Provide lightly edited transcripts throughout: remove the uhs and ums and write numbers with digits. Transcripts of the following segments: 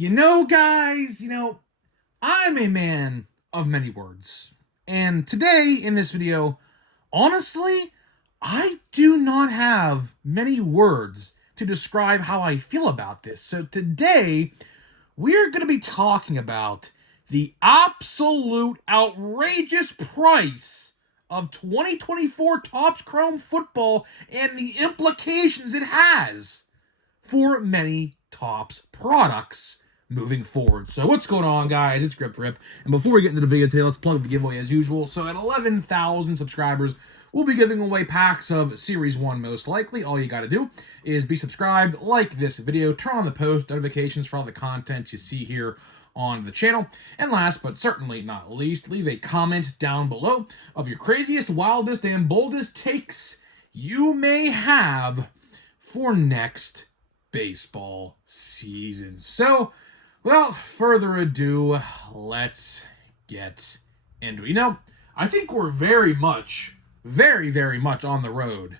Guys, I'm a man of many words. And today, in this video, honestly, I do not have many words to describe how I feel about this. So today, we're going to be talking about the absolute outrageous price of 2024 Topps Chrome football and the implications it has for many Topps products moving forward. So what's going on, guys? It's Grip Rip. And before we get into the video today, let's plug the giveaway as usual. So at 11,000 subscribers, we'll be giving away packs of Series 1 most likely. All you got to do is be subscribed, like this video, turn on the post notifications for all the content you see here on the channel. And last but certainly not least, leave a comment down below of your craziest, wildest, and boldest takes you may have for next baseball season. So, without further ado, let's get into it. I think we're very much on the road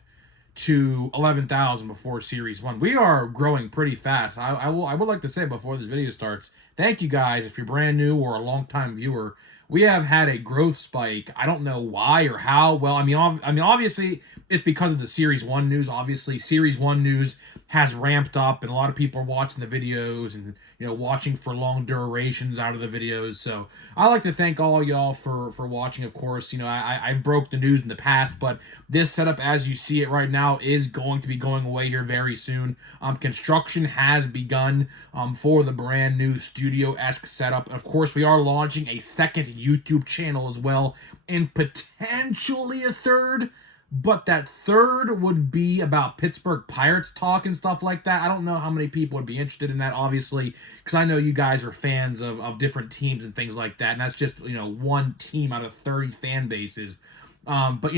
to 11,000 before Series 1. We are growing pretty fast. I would like to say before this video starts, thank you guys if you're brand new or a long-time viewer. We have had a growth spike. I don't know why or how. Well, I mean, obviously, it's because of the Series 1 news. Obviously, Series 1 news has ramped up, and a lot of people are watching the videos and, watching for long durations out of the videos. So I like to thank all y'all for watching, of course. I broke the news in the past, but this setup, as you see it right now, is going to be going away here very soon. Construction has begun for the brand new studio-esque setup. Of course, we are launching a second YouTube channel as well, and potentially a third, but that third would be about Pittsburgh Pirates talk and stuff like that. I don't know how many people would be interested in that, obviously, because I know you guys are fans of different teams and things like that, and that's just, one team out of 30 fan bases. But,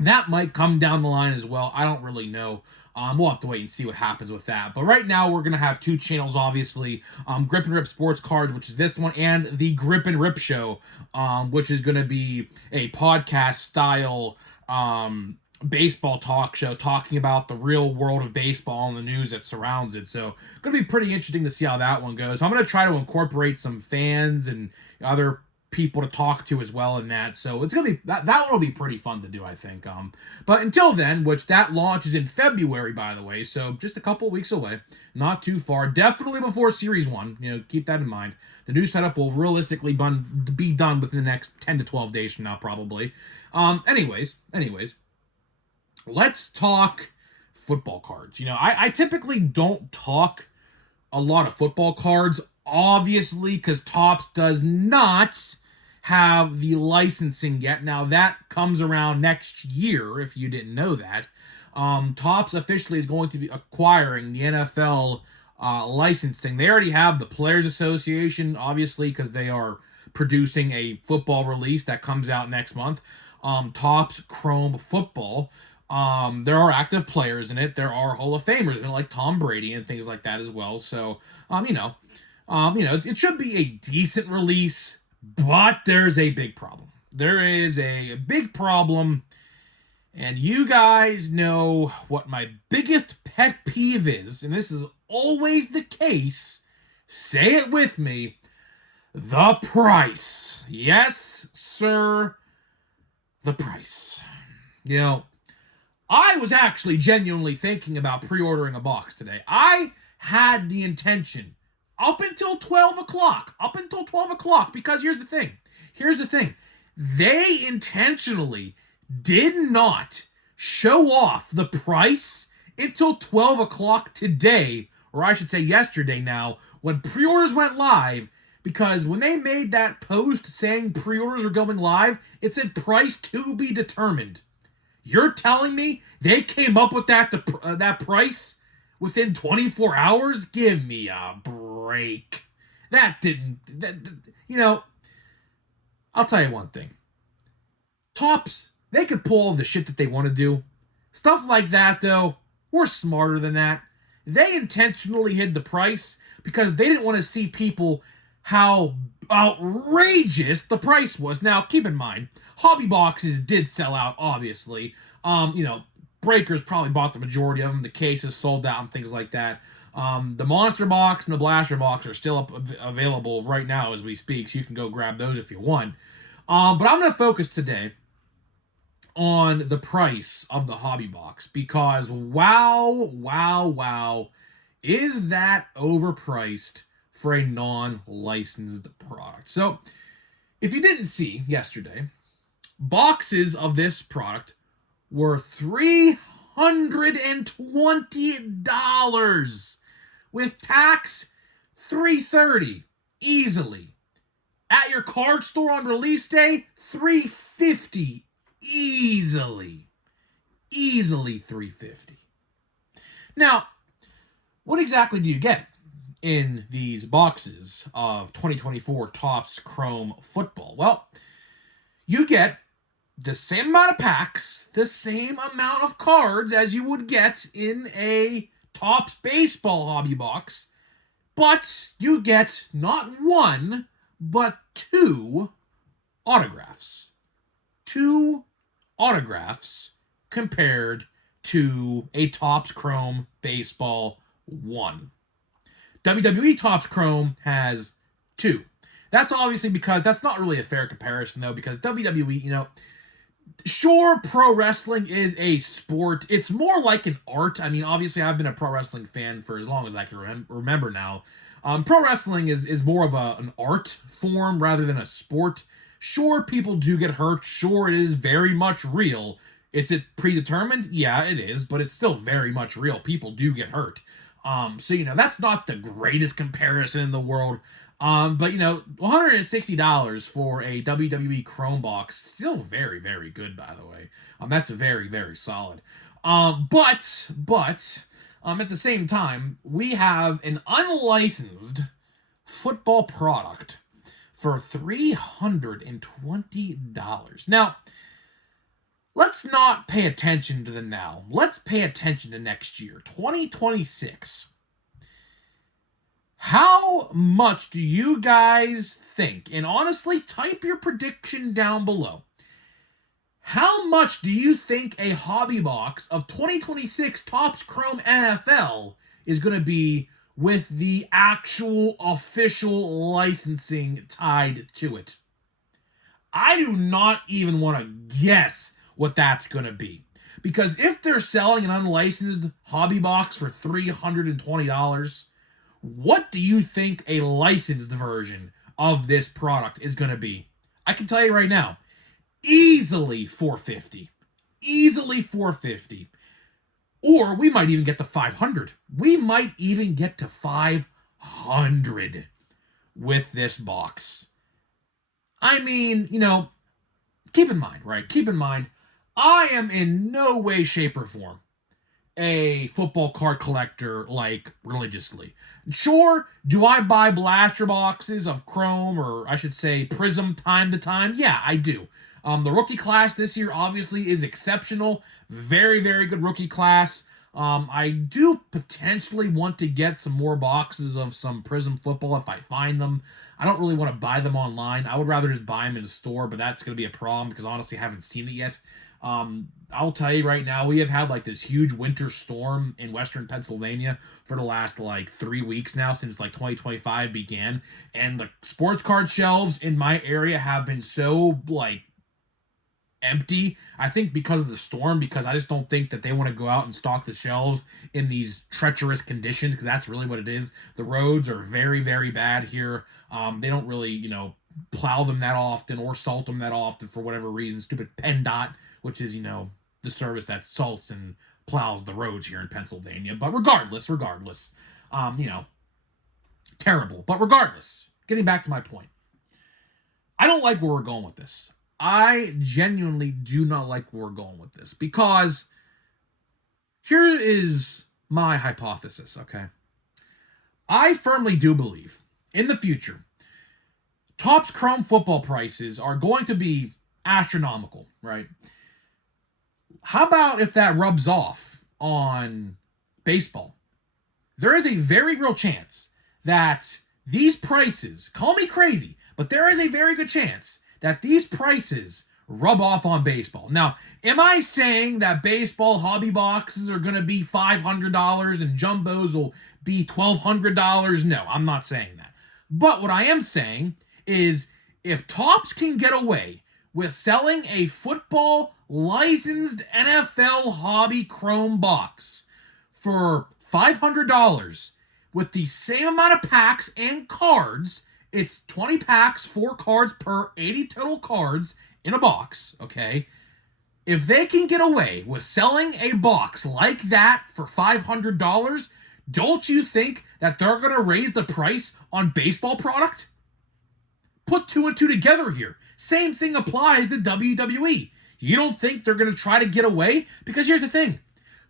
that might come down the line as well. I don't really know. We'll have to wait and see what happens with that. But right now, we're going to have two channels, obviously. Grip and Rip Sports Cards, which is this one, and the Grip and Rip Show, which is going to be a podcast-style baseball talk show talking about the real world of baseball and the news that surrounds it. So it's going to be pretty interesting to see how that one goes. I'm going to try to incorporate some fans and other people to talk to as well in that. So it's going to be, that one will be pretty fun to do, I think. But until then, which that launches in February, by the way, so just a couple weeks away, not too far, definitely before Series 1, keep that in mind. The new setup will realistically be done within the next 10 to 12 days from now, probably. Anyways, let's talk football cards. I typically don't talk a lot of football cards, obviously, because Topps does not have the licensing yet. Now, that comes around next year, if you didn't know that. Topps officially is going to be acquiring the NFL licensing. They already have the Players Association, obviously, because they are producing a football release that comes out next month. Topps Chrome Football. There are active players in it. There are Hall of Famers, like Tom Brady and things like that as well. So, it should be a decent release, but there's a big problem. There is a big problem, and you guys know what my biggest pet peeve is, and this is always the case. Say it with me. The price. Yes, sir. The price. I was actually genuinely thinking about pre-ordering a box today. I had the intention up until 12 o'clock. Because here's the thing. They intentionally did not show off the price until 12 o'clock today, or I should say yesterday now, when pre-orders went live, because when they made that post saying pre-orders were going live, it said price to be determined. You're telling me they came up with that price within 24 hours? Give me a break. I'll tell you one thing. Topps, they could pull all the shit that they want to do. Stuff like that, though, we're smarter than that. They intentionally hid the price because they didn't want to see people how outrageous the price was. Now, keep in mind, hobby boxes did sell out, obviously. Breakers probably bought the majority of them. The cases sold out and things like that. The Monster Box and the Blaster Box are still available right now as we speak, so you can go grab those if you want. But I'm going to focus today on the price of the hobby box because wow, is that overpriced for a non-licensed product? So, if you didn't see yesterday, boxes of this product were $320 with tax. $330 easily. At your card store on release day, $350 easily. Easily $350. Now, what exactly do you get in these boxes of 2024 Topps Chrome Football? Well, you get the same amount of packs, the same amount of cards as you would get in a Topps Baseball hobby box, but you get not one, but two autographs. Two autographs compared to a Topps Chrome Baseball 1. WWE Topps Chrome has 2. That's obviously because that's not really a fair comparison, though, because WWE, sure, pro wrestling is a sport. It's more like an art. I mean, obviously, I've been a pro wrestling fan for as long as I can remember now. Pro wrestling is more of an art form rather than a sport. Sure, people do get hurt. Sure, it is very much real. Is it predetermined? Yeah, it is, but it's still very much real. People do get hurt. So, that's not the greatest comparison in the world. But, $160 for a WWE Chrome box, still very, very good, by the way. That's very, very solid. But at the same time, we have an unlicensed football product for $320. Now, let's not pay attention to the now. Let's pay attention to next year, 2026. How much do you guys think? And honestly, type your prediction down below. How much do you think a hobby box of 2026 Topps Chrome NFL is going to be with the actual official licensing tied to it? I do not even want to guess what that's going to be. Because if they're selling an unlicensed hobby box for $320, what do you think a licensed version of this product is going to be? I can tell you right now, easily $450. Easily $450. Or we might even get to $500. We might even get to $500 with this box. I mean, keep in mind, right? Keep in mind, I am in no way, shape, or form a football card collector, like, religiously. Sure, do I buy blaster boxes of Chrome, or I should say Prism, time to time? Yeah, I do. The rookie class this year obviously is exceptional. Very, very good rookie class. I do potentially want to get some more boxes of some Prism football if I find them. I don't really want to buy them online. I would rather just buy them in the store, but that's going to be a problem because honestly I haven't seen it yet. I'll tell you right now, we have had like this huge winter storm in western Pennsylvania for the last 3 weeks now since 2025 began, and the sports card shelves in my area have been so empty. I think because of the storm, because I just don't think that they want to go out and stock the shelves in these treacherous conditions, because that's really what it is. The roads are very, very bad here. They don't really, plow them that often or salt them that often for whatever reason. Stupid PennDOT, which is, the service that salts and plows the roads here in Pennsylvania. But regardless, terrible. But regardless, getting back to my point, I don't like where we're going with this. I genuinely do not like where we're going with this, because here is my hypothesis, okay? I firmly do believe in the future, Topps Chrome football prices are going to be astronomical, right? How about if that rubs off on baseball? There is a very real chance that these prices, call me crazy, but there is a very good chance that these prices rub off on baseball. Now, am I saying that baseball hobby boxes are going to be $500 and jumbos will be $1,200. No, I'm not saying that. But what I am saying is if Topps can get away with selling a football licensed NFL hobby chrome box for $500 with the same amount of packs and cards, it's 20 packs, 4 cards per 80 total cards in a box, okay? If they can get away with selling a box like that for $500, don't you think that they're going to raise the price on baseball product? Put 2 and 2 together here. Same thing applies to WWE. You don't think they're going to try to get away? Because here's the thing.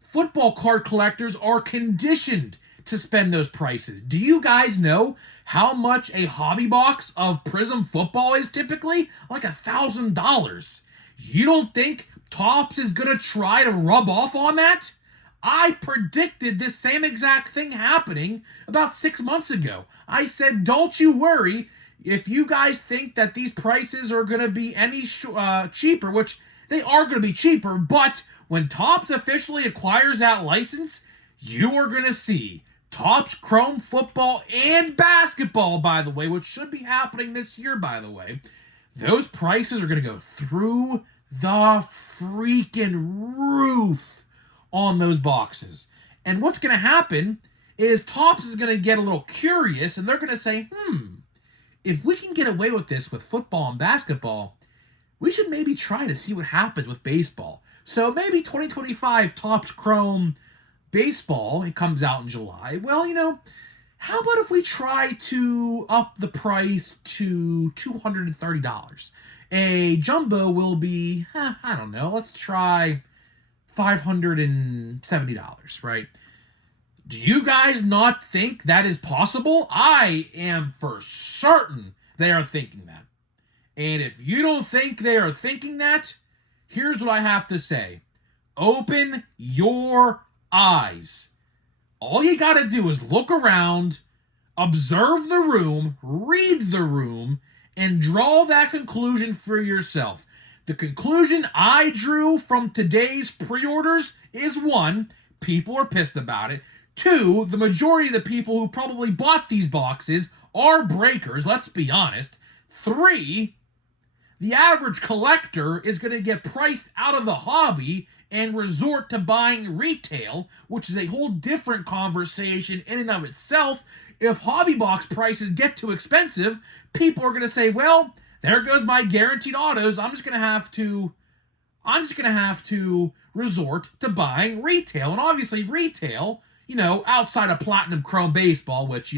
Football card collectors are conditioned to spend those prices. Do you guys know how much a hobby box of Prism football is typically? Like $1,000. You don't think Topps is going to try to rub off on that? I predicted this same exact thing happening about 6 months ago. I said, don't you worry. If you guys think that these prices are going to be any cheaper, which they are going to be cheaper, but when Topps officially acquires that license, you are going to see Topps Chrome football and basketball, by the way, which should be happening this year, by the way. Those prices are going to go through the freaking roof on those boxes. And what's going to happen is Topps is going to get a little curious, and they're going to say, if we can get away with this with football and basketball, we should maybe try to see what happens with baseball. So maybe 2025 Topps Chrome baseball, it comes out in July. Well, how about if we try to up the price to $230? A jumbo will be, I don't know, let's try $570, right? Do you guys not think that is possible? I am for certain they are thinking that. And if you don't think they are thinking that, here's what I have to say. Open your eyes. All you got to do is look around, observe the room, read the room, and draw that conclusion for yourself. The conclusion I drew from today's pre-orders is 1, people are pissed about it. 2, the majority of the people who probably bought these boxes are breakers, let's be honest. 3, the average collector is going to get priced out of the hobby and resort to buying retail, which is a whole different conversation in and of itself. If hobby box prices get too expensive, people are going to say, well, there goes my guaranteed autos. I'm just going to have to resort to buying retail. And obviously retail, outside of Platinum Chrome Baseball, which,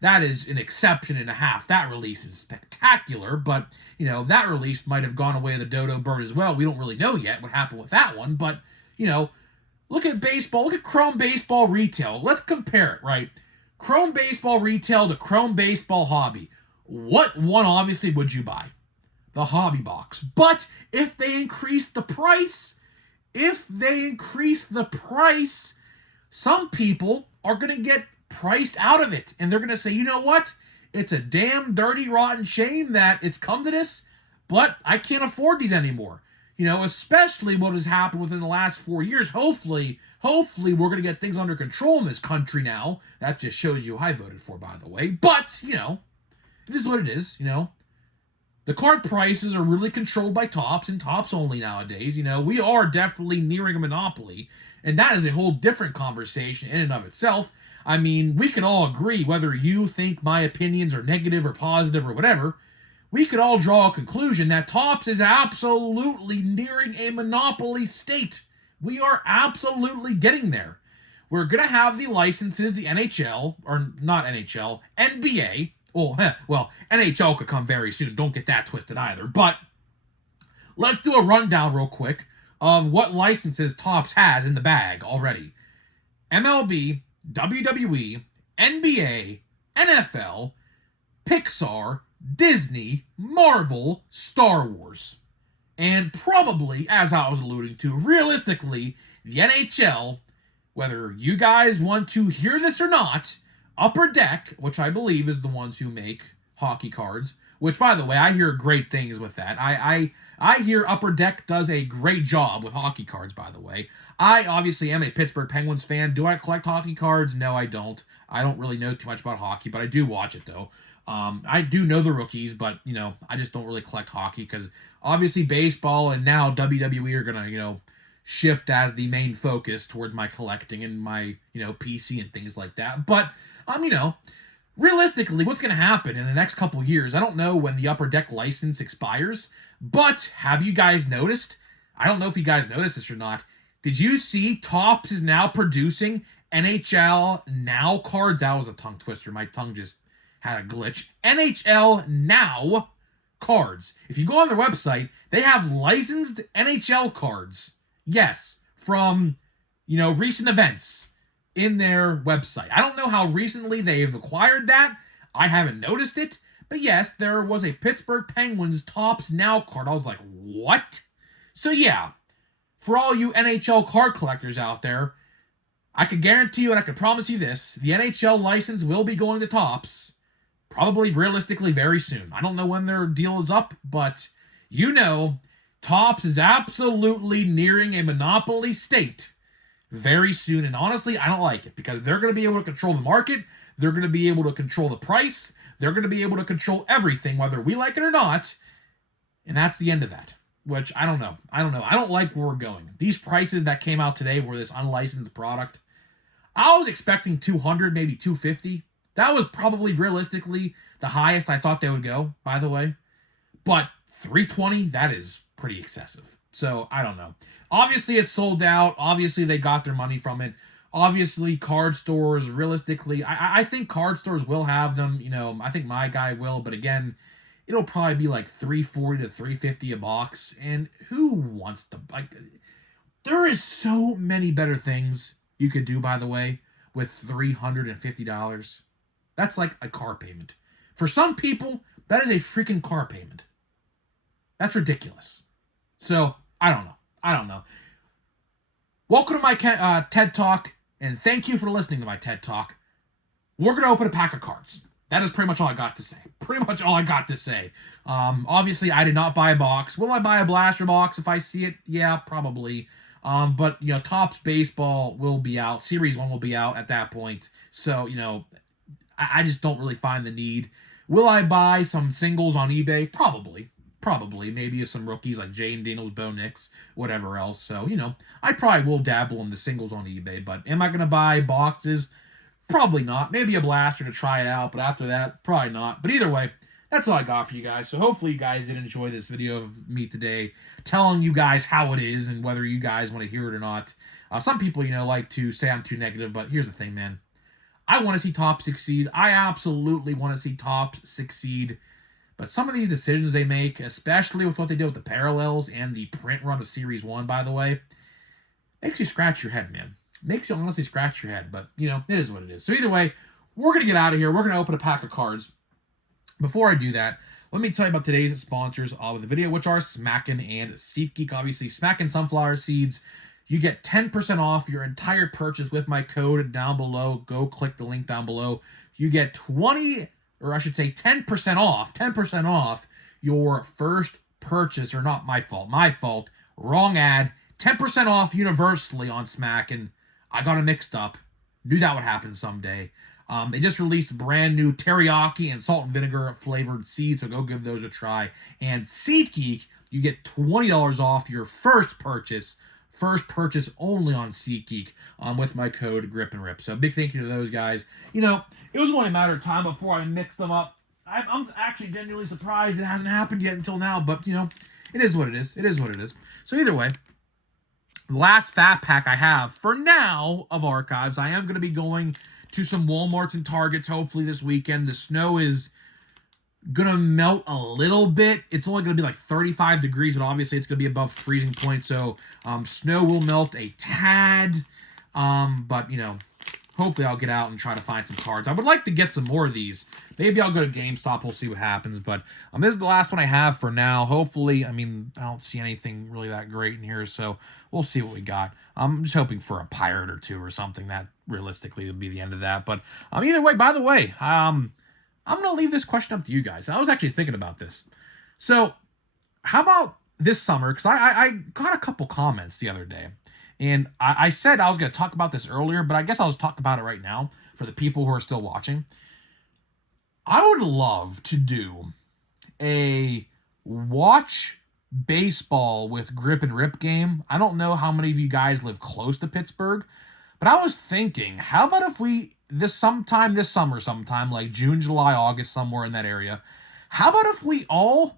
that is an exception and a half. That release is spectacular, but, that release might have gone away the dodo bird as well. We don't really know yet what happened with that one, but, look at baseball, look at Chrome Baseball retail. Let's compare it, right? Chrome Baseball retail to Chrome Baseball hobby. What one, obviously, would you buy? The hobby box. But if they increase the price, some people are going to get priced out of it. And they're going to say, you know what? It's a damn dirty, rotten shame that it's come to this, but I can't afford these anymore. Especially what has happened within the last 4 years. Hopefully we're going to get things under control in this country now. That just shows you who I voted for, by the way. But, it is what it is, The card prices are really controlled by Topps and Topps only nowadays. We are definitely nearing a monopoly. And that is a whole different conversation in and of itself. I mean, we can all agree, whether you think my opinions are negative or positive or whatever, we could all draw a conclusion that Topps is absolutely nearing a monopoly state. We are absolutely getting there. We're going to have the licenses, the NHL, or not NHL, NBA. Well, NHL could come very soon. Don't get that twisted either. But let's do a rundown real quick of what licenses Topps has in the bag already. MLB, WWE, NBA, NFL, Pixar, Disney, Marvel, Star Wars. And probably, as I was alluding to, realistically, the NHL, whether you guys want to hear this or not, Upper Deck, which I believe is the ones who make hockey cards, which, by the way, I hear great things with that. I hear Upper Deck does a great job with hockey cards, by the way. I obviously am a Pittsburgh Penguins fan. Do I collect hockey cards? No, I don't. I don't really know too much about hockey, but I do watch it, though. I do know the rookies, but, I just don't really collect hockey because obviously baseball and now WWE are going to, shift as the main focus towards my collecting and my, PC and things like that. But, realistically, what's going to happen in the next couple years, I don't know when the Upper Deck license expires, but have you guys noticed? I don't know if you guys noticed this or not. Did you see Topps is now producing NHL Now cards? That was a tongue twister. My tongue just had a glitch. NHL Now cards. If you go on their website, they have licensed NHL cards. Yes, from, recent events in their website. I don't know how recently they've acquired that. I haven't noticed it. But yes, there was a Pittsburgh Penguins Topps Now card. I was like, what? So yeah, for all you NHL card collectors out there, I could guarantee you and I could promise you this, the NHL license will be going to Topps probably realistically very soon. I don't know when their deal is up, but Topps is absolutely nearing a monopoly state very soon. And honestly, I don't like it because they're going to be able to control the market. They're going to be able to control the price. They're going to be able to control everything, whether we like it or not. And that's the end of that, which I don't know. I don't like where we're going. These prices that came out today for this unlicensed product, I was expecting 200, maybe 250. That was probably realistically the highest I thought they would go, by the way. But 320, that is pretty excessive. So, I don't know. Obviously, it's sold out. Obviously, they got their money from it. Obviously, card stores, realistically, I think card stores will have them. I think my guy will. But again, it'll probably be like $340 to $350 a box. And who wants to... there is so many better things you could do, by the way, with $350. That's like a car payment. For some people, that is a freaking car payment. That's ridiculous. So, I don't know. Welcome to my TED Talk, and thank you for listening to my TED Talk. We're going to open a pack of cards. That is pretty much all I got to say. Obviously, I did not buy a box. Will I buy a blaster box if I see it? Yeah, probably. But, Topps Baseball will be out. Series 1 will be out at that point. So, I just don't really find the need. Will I buy some singles on eBay? Probably. Maybe some rookies like Jane Daniels, Bo Nix, whatever else. So, I probably will dabble in the singles on eBay. But am I going to buy boxes? Probably not. Maybe a blaster to try it out. But after that, probably not. But either way, that's all I got for you guys. So hopefully you guys did enjoy this video of me today, telling you guys how it is and whether you guys want to hear it or not. Some people, like to say I'm too negative. But here's the thing, man. I want to see Topps succeed. I absolutely want to see Topps succeed. But some of these decisions they make, especially with what they did with the parallels and the print run of Series 1, by the way, makes you scratch your head, man. Makes you honestly scratch your head. But, it is what it is. So either way, we're going to get out of here. We're going to open a pack of cards. Before I do that, let me tell you about today's sponsors of the video, which are Smackin' and SeatGeek. Obviously, Smackin' Sunflower Seeds. You get 10% off your entire purchase with my code down below. Go click the link down below. You get 10% off your first purchase, or not my fault, wrong ad, 10% off universally on Smack, and I got it mixed up, knew that would happen someday. They just released brand new teriyaki and salt and vinegar flavored seeds, so go give those a try. And SeatGeek, you get $20 off your first purchase only on SeatGeek with my code Grip and Rip. So big thank you to those guys. It was only a matter of time before I mixed them up. I'm actually genuinely surprised it hasn't happened yet until now, but, it is what it is. It is what it is. So either way, the last fat pack I have for now of archives, I am going to be going to some Walmarts and Targets hopefully this weekend. The snow is going to melt a little bit. It's only going to be like 35 degrees, but obviously it's going to be above freezing point, so snow will melt a tad, but, hopefully I'll get out and try to find some cards. I would like to get some more of these. Maybe I'll go to GameStop. We'll see what happens. But this is the last one I have for now. Hopefully, I don't see anything really that great in here. So we'll see what we got. I'm just hoping for a pirate or two or something. That realistically will be the end of that. But either way, by the way, I'm I'm going to leave this question up to you guys. I was actually thinking about this. So, how about this summer? Because I got a couple comments the other day. And I said I was going to talk about this earlier, but I guess I'll just talk about it right now for the people who are still watching. I would love to do a watch baseball with grip and rip game. I don't know how many of you guys live close to Pittsburgh, but I was thinking, how about if we, this summer sometime, like June, July, August, somewhere in that area, how about if we all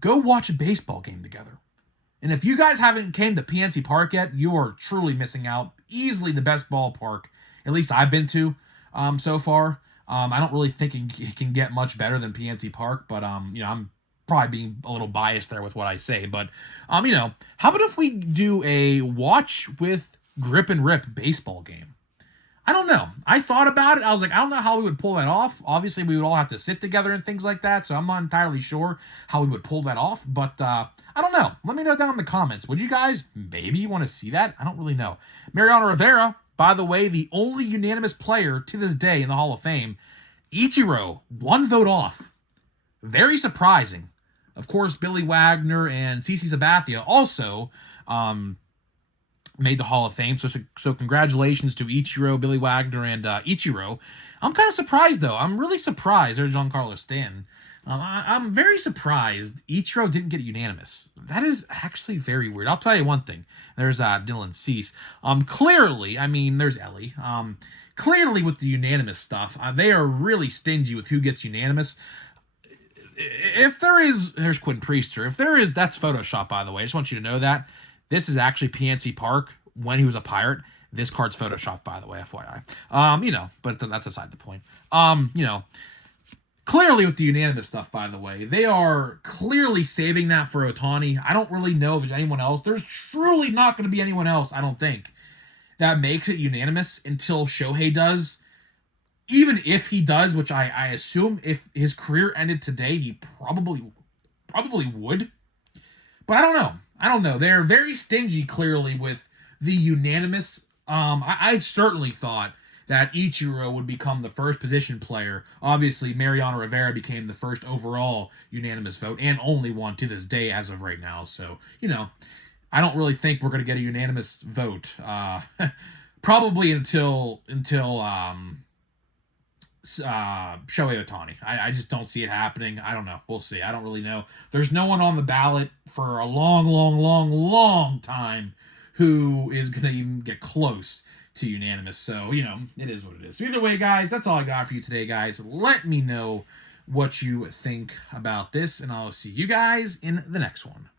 go watch a baseball game together? And if you guys haven't came to PNC Park yet, you are truly missing out. Easily the best ballpark, at least I've been to so far. I don't really think it can get much better than PNC Park, but I'm probably being a little biased there with what I say. But how about if we do a watch with grip and rip baseball game? I don't know. I thought about it. I was like, I don't know how we would pull that off. Obviously, we would all have to sit together and things like that, so I'm not entirely sure how we would pull that off, but I don't know. Let me know down in the comments. Would you guys maybe want to see that? I don't really know. Mariano Rivera, by the way, the only unanimous player to this day in the Hall of Fame. Ichiro, 1 vote off. Very surprising. Of course, Billy Wagner and CC Sabathia also made the Hall of Fame. So congratulations to Ichiro, Billy Wagner, and Ichiro. I'm kind of surprised, though. I'm really surprised. There's Giancarlo Stanton. I'm very surprised Ichiro didn't get unanimous. That is actually very weird. I'll tell you one thing. There's Dylan Cease. Clearly, there's Ellie. Clearly, with the unanimous stuff, they are really stingy with who gets unanimous. If there is, there's Quinn Priester. If there is, that's Photoshop, by the way. I just want you to know that. This is actually PNC Park when he was a Pirate. This card's Photoshopped, by the way, FYI. But that's aside the point. Clearly with the unanimous stuff, by the way, they are clearly saving that for Ohtani. I don't really know if there's anyone else. There's truly not going to be anyone else, I don't think, that makes it unanimous until Shohei does. Even if he does, which I assume if his career ended today, he probably would. But I don't know. They're very stingy, clearly, with the unanimous. I certainly thought that Ichiro would become the first position player. Obviously, Mariano Rivera became the first overall unanimous vote, and only one to this day as of right now. So, I don't really think we're going to get a unanimous vote. Probably until Shohei Ohtani. I just don't see it happening. I don't know. We'll see. I don't really know. There's no one on the ballot for a long time who is going to even get close to unanimous. So, it is what it is. So either way, guys, that's all I got for you today, guys. Let me know what you think about this, and I'll see you guys in the next one.